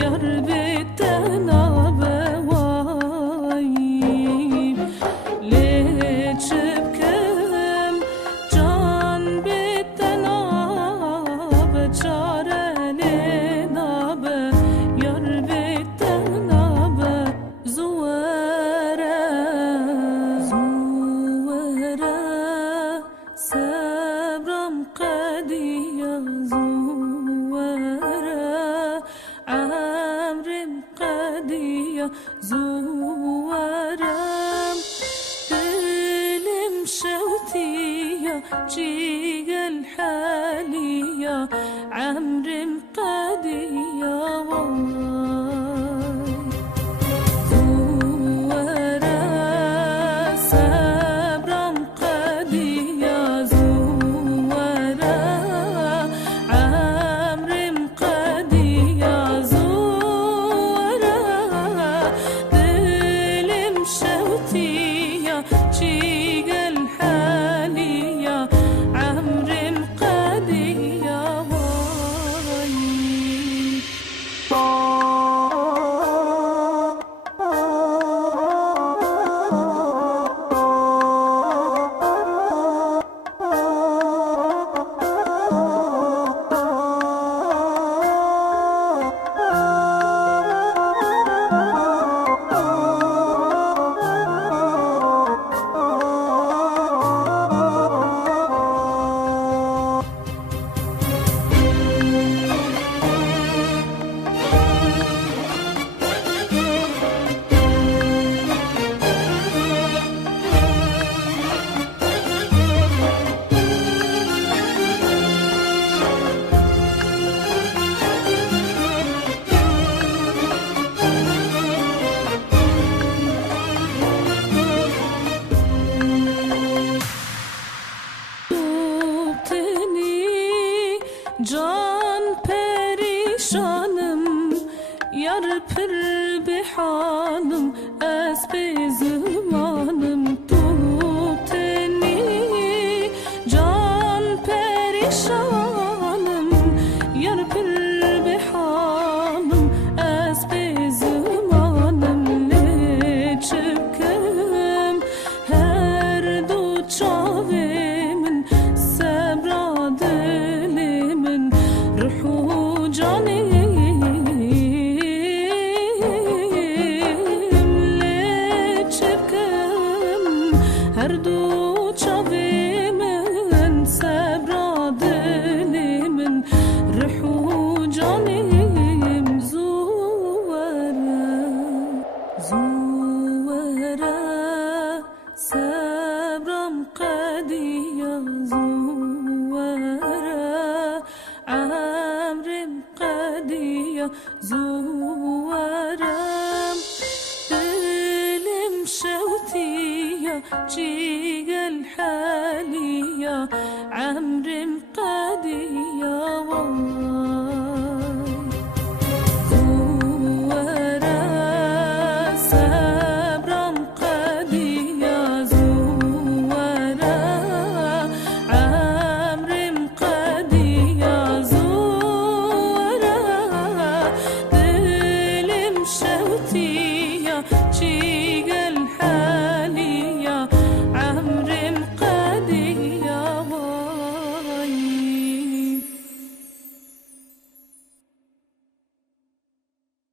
yar bitena vay leçip kim can bitena beçare nabe yar bitena be zuwara sabram qadiya زوارم دلم شوتية جيج الحالية عمر قدية زوارة صبرم قدية زوارة عمر قدية شيق الحالية عمر قدية can perişanım yar pir bihanım esbe zamanım tuteni can perişanım yar pir bihanım esbe zamanım leçip kim her du çavemin sebradı روحو جانم لچکم هر دو چاوی من صبرا دلی من روحو جانم زوره صبرم قدیه زوارم دلم شوتية جيج الحالية عمر